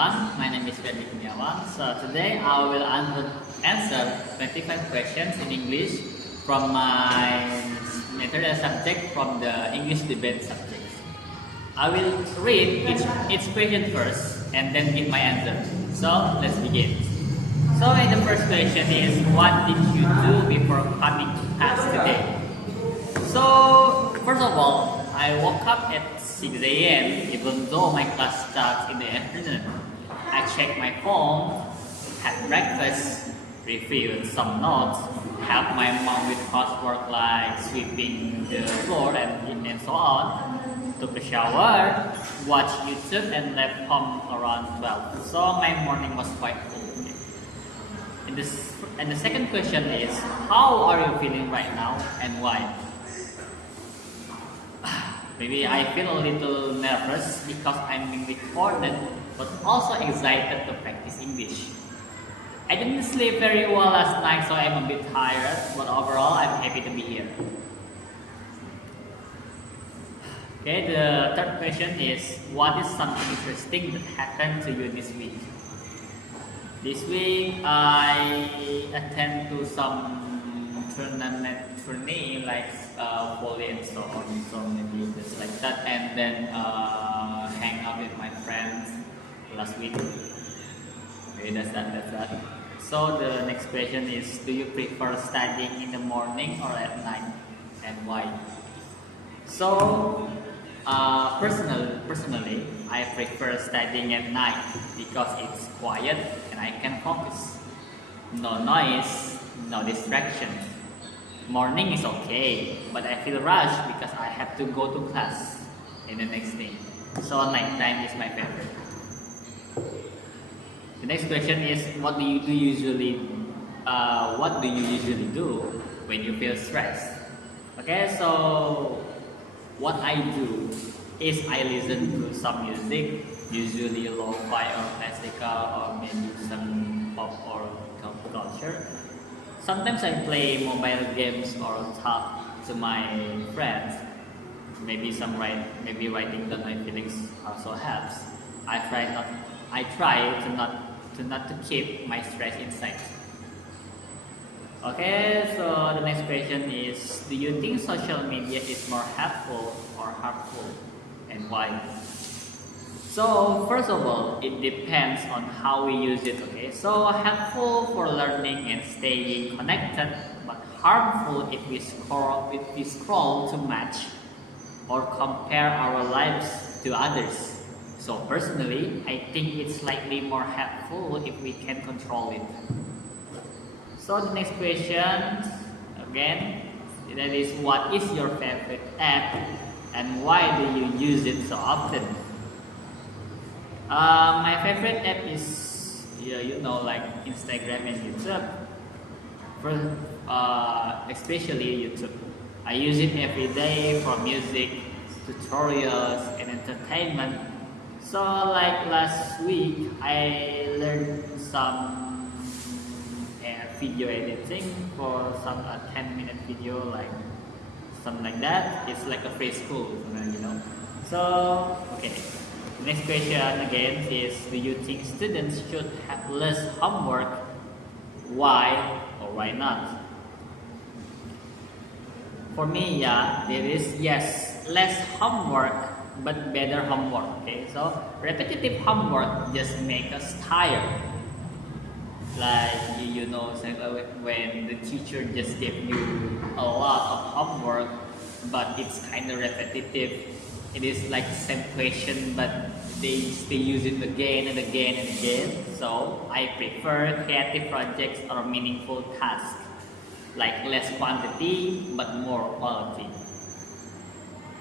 everyone, my name is Ferdi Kurniawan. So today I will answer 25 questions in English from my material subject from the English debate subject. I will read each question first and then give my answer. So let's begin. So the first question is, what did you do before coming to class today? So first of all, I woke up at 6 a.m. even though my class starts in the afternoon. I checked my phone, had breakfast, reviewed some notes, helped my mom with housework like sweeping the floor and so on, took a shower, watched YouTube and left home around 12. So my morning was quite full. And the second question is, how are you feeling right now and why? Maybe I feel a little nervous because I'm being recorded, but also excited to practice English. I didn't sleep very well last night, so I'm a bit tired, but overall I'm happy to be here. Okay, the third question is, what is something interesting that happened to you this week? This week I attend to some tourney like volley and so on, so maybe just like that, and then hang out with my friends last week. Okay, that's that. So the next question is, do you prefer studying in the morning or at night, and why? So personally, I prefer studying at night because it's quiet and I can focus. No noise, no distractions. Morning is okay, but I feel rushed because I have to go to class in the next day. So nighttime is my favorite. The next question is, what do you usually do when you feel stressed? Okay, so what I do is I listen to some music, usually lo-fi or classical or maybe some pop or culture. Sometimes I play mobile games or talk to my friends. Maybe writing down my feelings also helps. I try to not to keep my stress inside. Okay, so the next question is, do you think social media is more helpful or harmful, and why? So first of all, it depends on how we use it, okay? So helpful for learning and staying connected, but harmful if we scroll too much or compare our lives to others. So personally, I think it's slightly more helpful if we can control it. So the next question, again, that is, what is your favorite app and why do you use it so often? My favorite app is, like Instagram and YouTube. Especially YouTube. I use it every day for music, tutorials, and entertainment. So like last week, I learned some video editing for some 10-minute video, like something like that. It's like a free school, So okay. Next question again is, do you think students should have less homework? Why or why not? For me, yes, less homework but better homework. Okay, so repetitive homework just make us tired. Like when the teacher just gave you a lot of homework, but it's kind of repetitive. It is like the same question, but they use it again and again and again. So I prefer creative projects or meaningful tasks, like less quantity but more quality.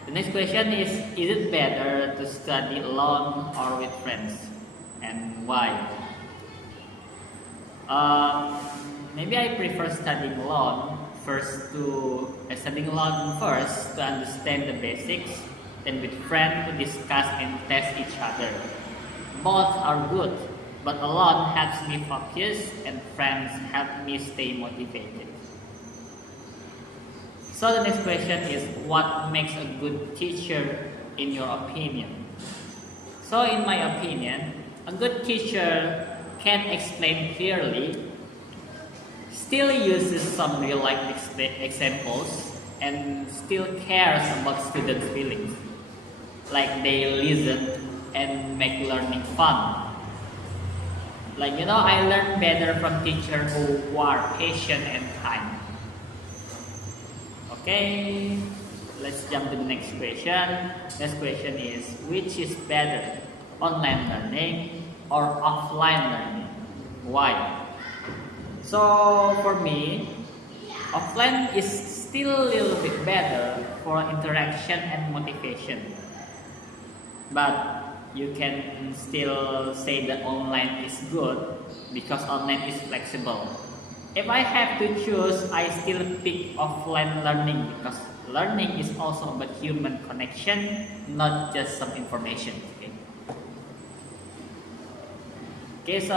The next question is it better to study alone or with friends, and why? Maybe I prefer studying alone first to understand the basics, then with friends to discuss and test each other. Both are good, but alone helps me focus and friends help me stay motivated. So the next question is, what makes a good teacher in your opinion? So in my opinion, A good teacher can explain clearly, still uses some real-life examples, and still cares about students' feelings. Like they listen and make learning fun. Like I learn better from teachers who are patient and kind. Okay, let's jump to the next question. Next question is, which is better, online learning or offline learning? Why? So for me, offline is still a little bit better for interaction and motivation. But you can still say that online is good because online is flexible. If I have to choose, I still pick offline learning because learning is also about human connection, not just some information. Okay, so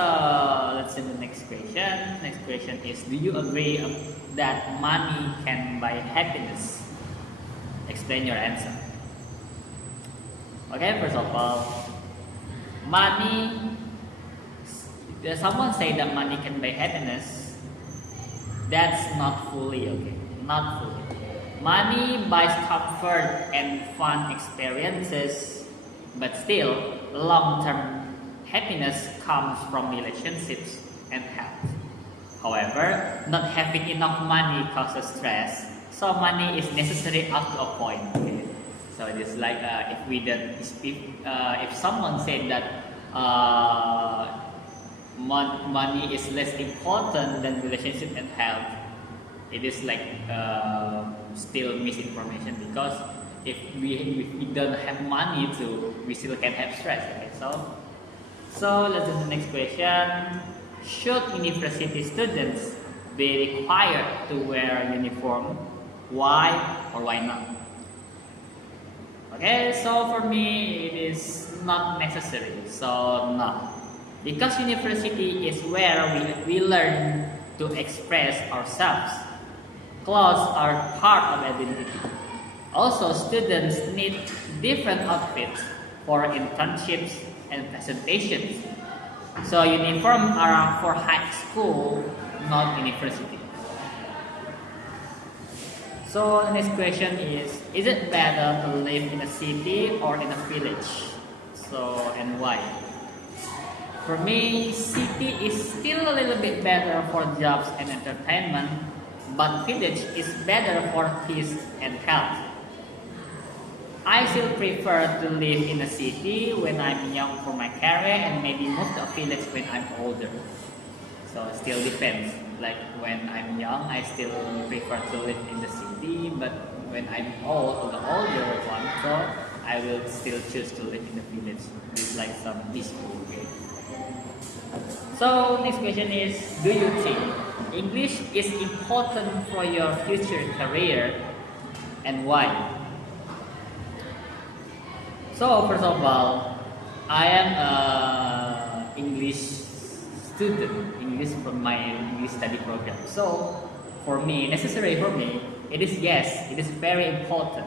let's see the next question. Next question is, do you agree that money can buy happiness? Explain your answer. Okay, first of all, money, someone say that money can buy happiness. That's not fully okay, not fully. Money buys comfort and fun experiences, but still, long-term happiness comes from relationships and health. However, not having enough money causes stress, so money is necessary up to a point. Okay? So it is like if someone said that money is less important than relationship and health, it is like still misinformation, because if we don't have money we still can have stress. Okay, so let's do the next question. Should university students be required to wear a uniform? Why or why not? Okay, so for me it is not necessary. So no. Because university is where we learn to express ourselves. Clothes are part of identity. Also, students need different outfits for internships and presentations. So uniforms are for high school, not university. So the next question is it better to live in a city or in a village? So, and why? For me, city is still a little bit better for jobs and entertainment, but village is better for peace and health. I still prefer to live in a city when I'm young for my career and maybe move to a village when I'm older. So it still depends. Like when I'm young, I still prefer to live in the city, but when I'm old, the older one, so I will still choose to live in the village. It's like some peaceful way. So next question is, do you think English is important for your future career and why? So first of all, I am an English student, English from my English study program. So for me, necessary for me, it is very important.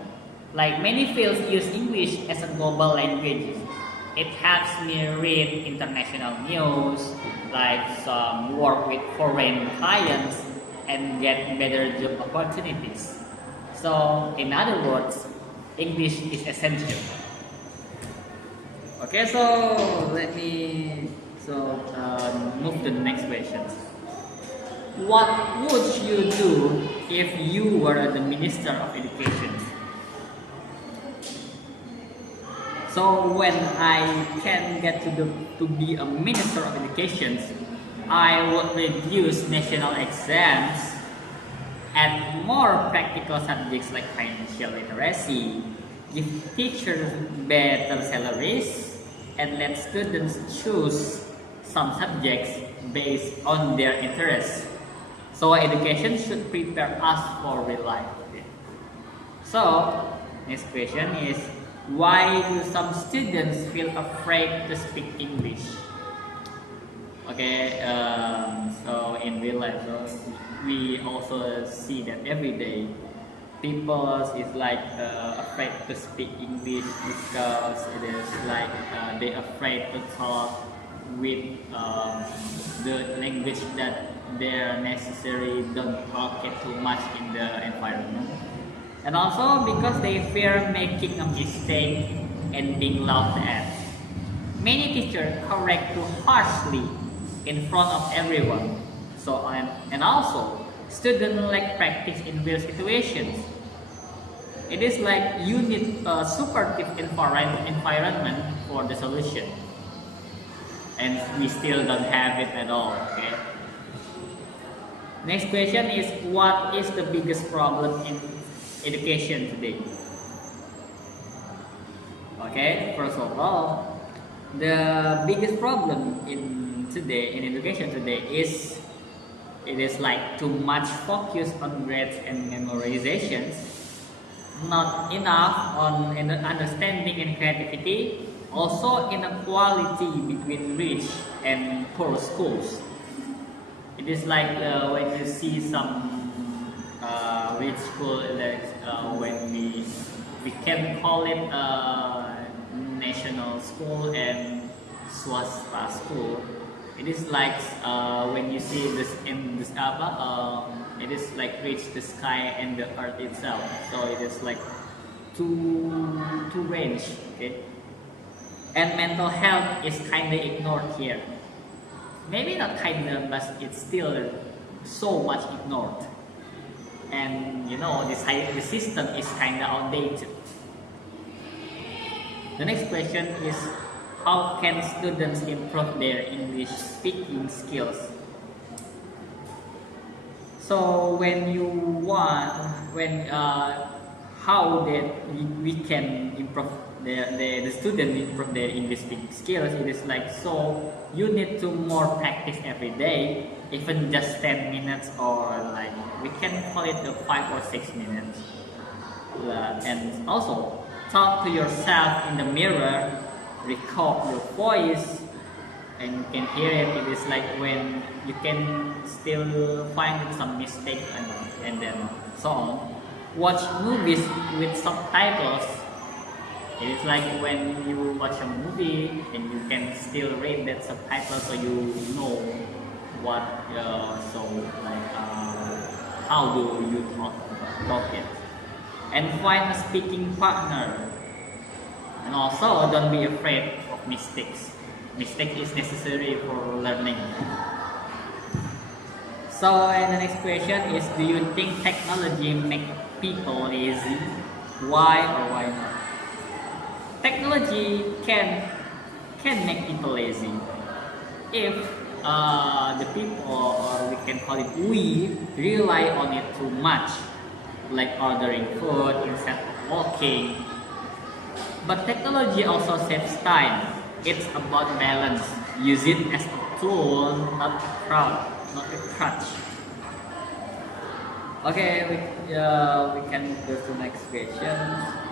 Like many fields use English as a global language. It helps me read international news, like some work with foreign clients and get better job opportunities. So in other words, English is essential. Okay, so let me move to the next question. What would you do if you were the Minister of Education? So when I can get to be a Minister of Education, I would reduce national exams, add more practical subjects like financial literacy, give teachers better salaries, and let students choose some subjects based on their interests. So education should prepare us for real life. So next question is, why do some students feel afraid to speak English? Okay, so in real life, we also see that every day people is like afraid to speak English because it is like they afraid to talk with the language that they're necessary don't talk it too much in the environment. And also because they fear making a mistake and being laughed at. Many teachers correct too harshly in front of everyone. So and also students lack practice in real situations. It is like you need a supportive environment for the solution, and we still don't have it at all. Okay. Next question is, what is the biggest problem in education today? Okay, first of all, the biggest problem in education today is it is like too much focus on grades and memorizations, not enough on understanding and creativity, also inequality between rich and poor schools. It is like when you see some rich school, like when we can call it national school and swasta school. It is like when you see this in this it is like reach the sky and the earth itself. So it is like two range. Okay, and mental health is kinda ignored here. Maybe not kinda, but it's still so much ignored. And you know, the system is kinda outdated. The next question is, how can students improve their English speaking skills? So when you want, how that we can improve the student improve their English speaking skills, it is like, so you need to more practice every day, even just 10 minutes, or like we can call it 5 or 6 minutes. And also talk to yourself in the mirror, record your voice, and you can hear it. It is like when you can still find some mistake and then so on. Watch movies with subtitles. It is like when you watch a movie and you can still read that subtitle, so you know what how do you talk it. And find a speaking partner. And also don't be afraid of mistakes. Mistake is necessary for learning. So, and the next question is, do you think technology makes people lazy? Why or why not? Technology can make people lazy if the people, or we can call it we, rely on it too much, like ordering food instead of walking. But technology also saves time. It's about balance. Use it as a tool, not a crutch. Okay, we can go to the next question.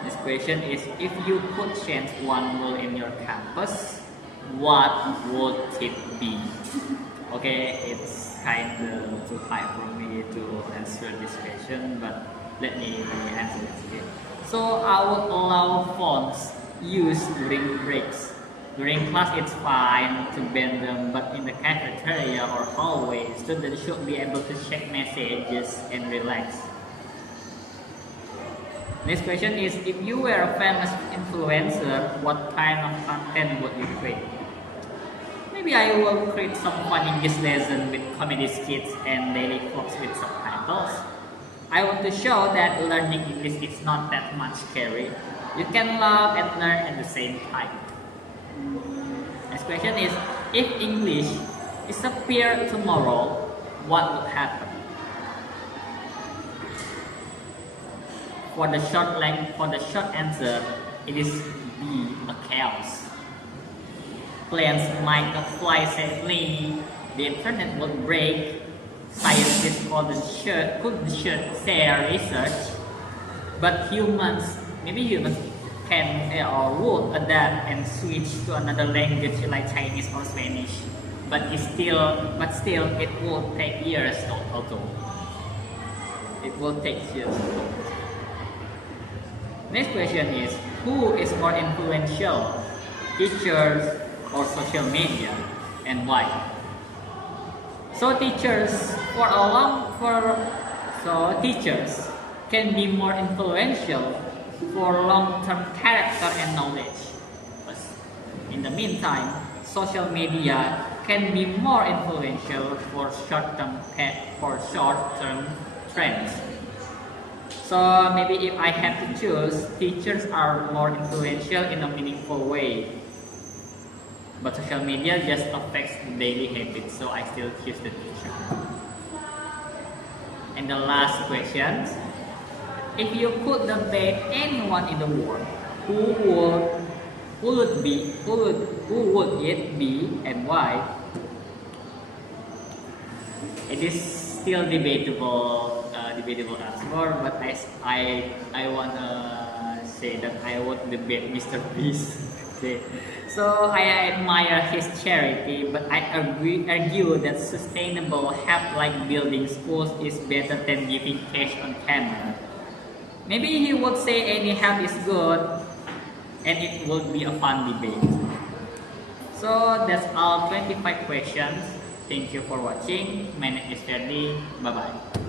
This question is, if you could change one rule in your campus, what would it be? Okay, it's kind of too high for me to answer this question, but let me answer it. Okay. So I would allow phones used during breaks. During class, it's fine to ban them, but in the cafeteria or hallway, students should be able to check messages and relax. Next question is, if you were a famous influencer, what kind of content would you create? Maybe I will create some fun English lesson with comedy skits and daily vlogs with subtitles. I want to show that learning English is not that much scary. You can laugh and learn at the same time. Next question is, if English disappeared tomorrow, what would happen? For the short answer, it is be a chaos. Planes might not fly safely, the internet would break, scientists couldn't share research, but maybe humans can or would adapt and switch to another language like Chinese or Spanish, but still it will take years also. It will take years. Next question is, who is more influential, teachers or social media? and why? So teachers teachers can be more influential for long-term character and knowledge. But in the meantime, social media can be more influential for short-term trends. So maybe if I had to choose, teachers are more influential in a meaningful way. But social media just affects daily habits, so I still choose the teacher. And the last question, if you could debate anyone in the world, who would it be and why? It is still debatable answer, but I wanna say that I would debate Mr. Beast. Okay. So I admire his charity, but I argue that sustainable help like building schools is better than giving cash on camera. Maybe he would say any help is good, and it would be a fun debate. So that's all 25 questions. Thank you for watching. My name is Ferdi. Bye bye.